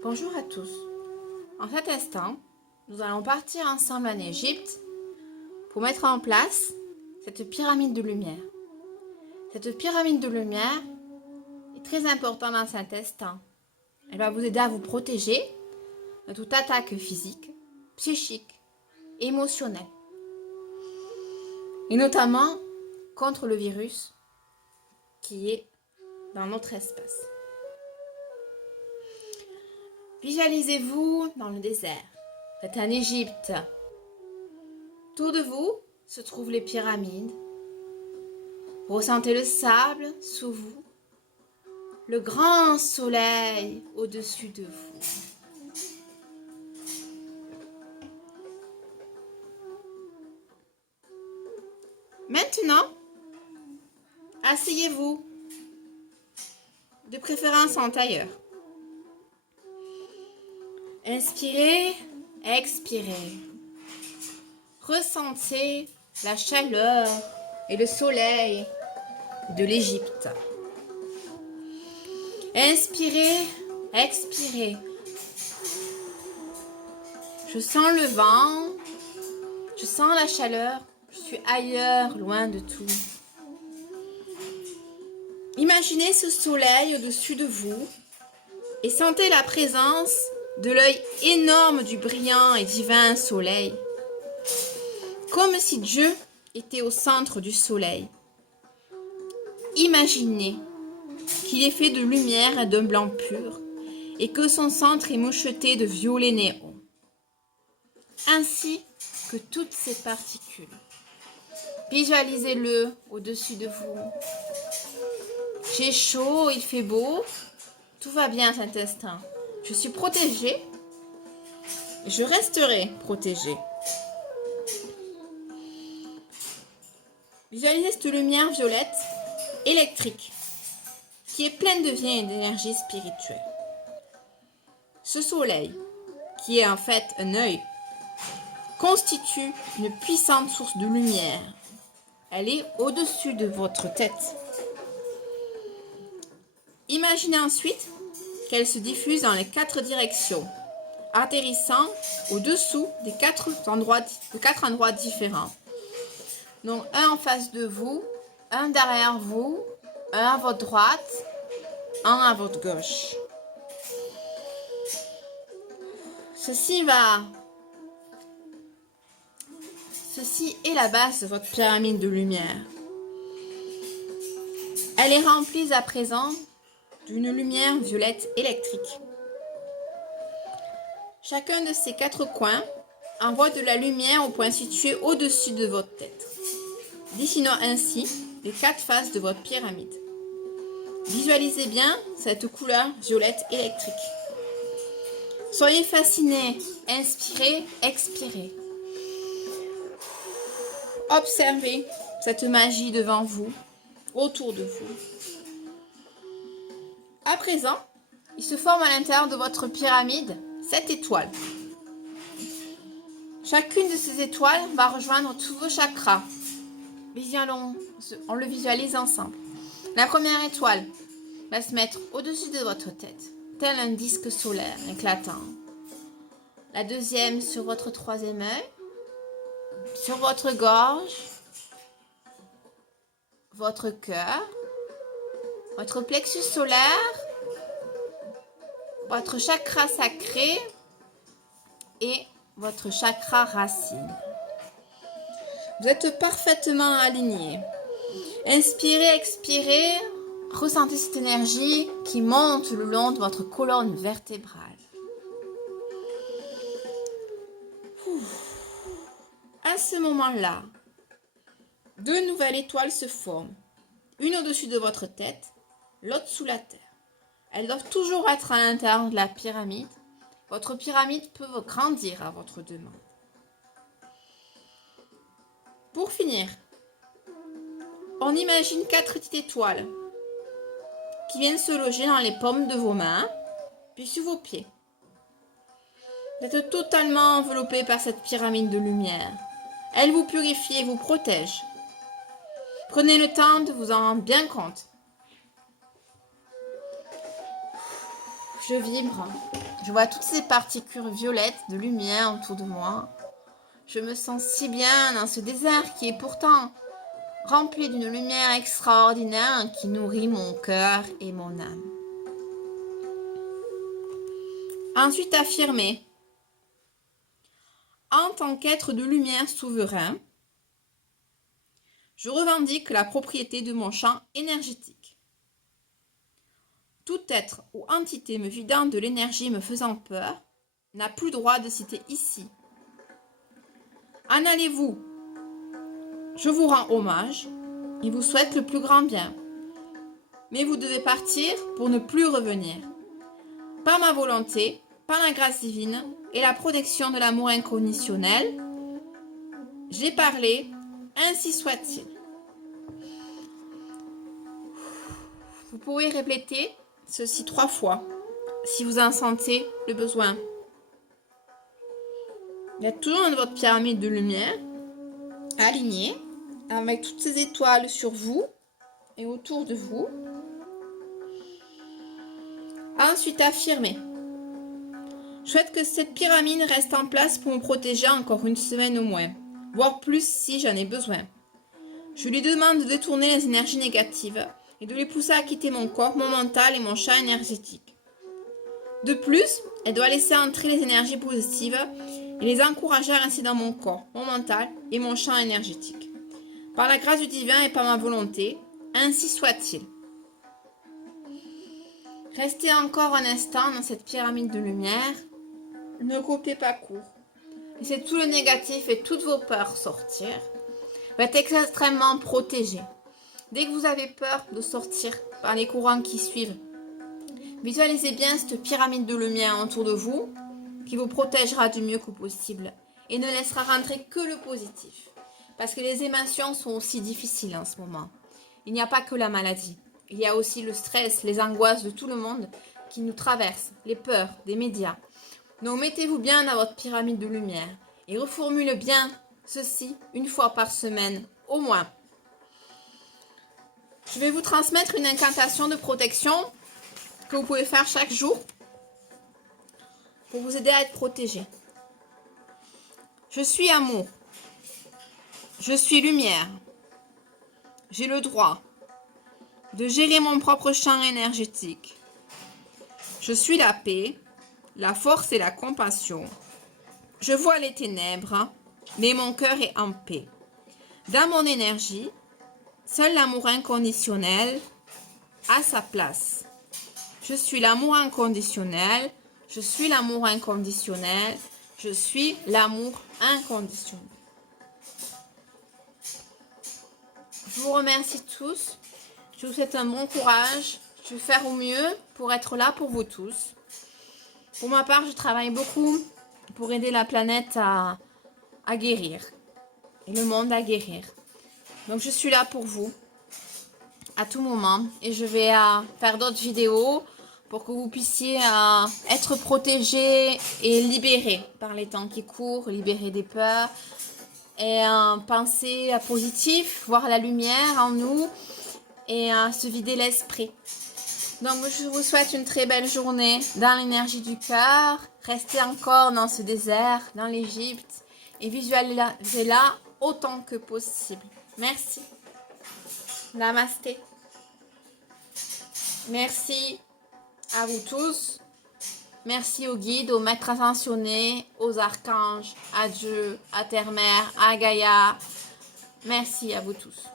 Bonjour à tous. En cet instant, nous allons partir ensemble en Égypte pour mettre en place cette pyramide de lumière. Cette pyramide de lumière est très importante dans cet instant. Elle va vous aider à vous protéger de toute attaque physique, psychique, émotionnelle. Et notamment contre le virus qui est dans notre espace. Visualisez-vous dans le désert. Vous êtes en Égypte. Autour de vous se trouvent les pyramides. Vous ressentez le sable sous vous, le grand soleil au-dessus de vous. Maintenant, asseyez-vous, de préférence en tailleur. Inspirez, expirez. Ressentez la chaleur et le soleil de l'Égypte. Inspirez, expirez. Je sens le vent, je sens la chaleur, je suis ailleurs, loin de tout. Imaginez ce soleil au-dessus de vous et sentez la présence de l'œil énorme du brillant et divin soleil. Comme si Dieu était au centre du soleil. Imaginez qu'il est fait de lumière et d'un blanc pur et que son centre est moucheté de violet néon, ainsi que toutes ses particules. Visualisez-le au-dessus de vous. J'ai chaud, il fait beau, tout va bien cet instant. Je suis protégée et je resterai protégée. Visualisez cette lumière violette électrique qui est pleine de vie et d'énergie spirituelle. Ce soleil, qui est en fait un œil, constitue une puissante source de lumière. Elle est au-dessus de votre tête. Imaginez ensuite qu'elle se diffuse dans les 4 directions, atterrissant au-dessous des 4 endroits différents. Donc, un en face de vous, un derrière vous, un à votre droite, un à votre gauche. Ceci est la base de votre pyramide de lumière. Elle est remplie à présent d'une lumière violette électrique. Chacun de ces 4 coins envoie de la lumière au point situé au-dessus de votre tête, dessinant ainsi les 4 faces de votre pyramide. Visualisez bien cette couleur violette électrique. Soyez fascinés, inspirez, expirez. Observez cette magie devant vous, autour de vous. À présent, il se forme à l'intérieur de votre pyramide 7 étoiles. Chacune de ces étoiles va rejoindre tous vos chakras. On le visualise ensemble. La première étoile va se mettre au-dessus de votre tête, tel un disque solaire éclatant. La deuxième sur votre troisième œil, sur votre gorge, votre cœur, votre plexus solaire, votre chakra sacré et votre chakra racine. Vous êtes parfaitement alignés. Inspirez, expirez, ressentez cette énergie qui monte le long de votre colonne vertébrale. À ce moment-là, 2 nouvelles étoiles se forment, une au-dessus de votre tête, l'autre sous la terre. Elles doivent toujours être à l'intérieur de la pyramide. Votre pyramide peut grandir à votre demande. Pour finir, on imagine 4 petites étoiles qui viennent se loger dans les paumes de vos mains, puis sous vos pieds. Vous êtes totalement enveloppé par cette pyramide de lumière. Elle vous purifie et vous protège. Prenez le temps de vous en rendre bien compte. Je vibre. Je vois toutes ces particules violettes de lumière autour de moi. Je me sens si bien dans ce désert qui est pourtant rempli d'une lumière extraordinaire qui nourrit mon cœur et mon âme. Ensuite, affirmez. En tant qu'être de lumière souverain, je revendique la propriété de mon champ énergétique. Tout être ou entité me vidant de l'énergie me faisant peur n'a plus droit de citer ici. En allez-vous, je vous rends hommage et vous souhaite le plus grand bien. Mais vous devez partir pour ne plus revenir. Par ma volonté, par la grâce divine et la protection de l'amour inconditionnel, j'ai parlé, ainsi soit-il. Vous pouvez répéter ceci 3 fois, si vous en sentez le besoin. Vous êtes toujours dans votre pyramide de lumière, alignée, avec toutes ces étoiles sur vous et autour de vous. Ensuite, affirmez. Je souhaite que cette pyramide reste en place pour me protéger encore une semaine au moins, voire plus si j'en ai besoin. Je lui demande de détourner les énergies négatives et de les pousser à quitter mon corps, mon mental et mon champ énergétique. De plus, elle doit laisser entrer les énergies positives et les encourager à rester dans mon corps, mon mental et mon champ énergétique. Par la grâce du divin et par ma volonté, ainsi soit-il. Restez encore un instant dans cette pyramide de lumière. Ne coupez pas court. Laissez tout le négatif et toutes vos peurs sortir. Vous êtes extrêmement protégé. Dès que vous avez peur de sortir par les courants qui suivent, visualisez bien cette pyramide de lumière autour de vous qui vous protégera du mieux que possible et ne laissera rentrer que le positif. Parce que les émotions sont aussi difficiles en ce moment. Il n'y a pas que la maladie. Il y a aussi le stress, les angoisses de tout le monde qui nous traversent, les peurs des médias. Donc mettez-vous bien dans votre pyramide de lumière et reformulez bien ceci une fois par semaine au moins. Je vais vous transmettre une incantation de protection que vous pouvez faire chaque jour pour vous aider à être protégé. Je suis amour. Je suis lumière. J'ai le droit de gérer mon propre champ énergétique. Je suis la paix, la force et la compassion. Je vois les ténèbres, mais mon cœur est en paix. Dans mon énergie, seul l'amour inconditionnel a sa place. Je suis l'amour inconditionnel. Je suis l'amour inconditionnel. Je suis l'amour inconditionnel. Je vous remercie tous. Je vous souhaite un bon courage. Je vais faire au mieux pour être là pour vous tous. Pour ma part, je travaille beaucoup pour aider la planète à guérir et le monde à guérir. Donc, je suis là pour vous à tout moment et je vais faire d'autres vidéos pour que vous puissiez être protégés et libérés par les temps qui courent, libérés des peurs et penser à positif, voir la lumière en nous et se vider l'esprit. Donc, je vous souhaite une très belle journée dans l'énergie du cœur. Restez encore dans ce désert, dans l'Égypte et visualisez-la autant que possible. Merci. Namasté. Merci à vous tous. Merci aux guides, aux maîtres ascensionnés, aux archanges, à Dieu, à Terre-Mère, à Gaïa. Merci à vous tous.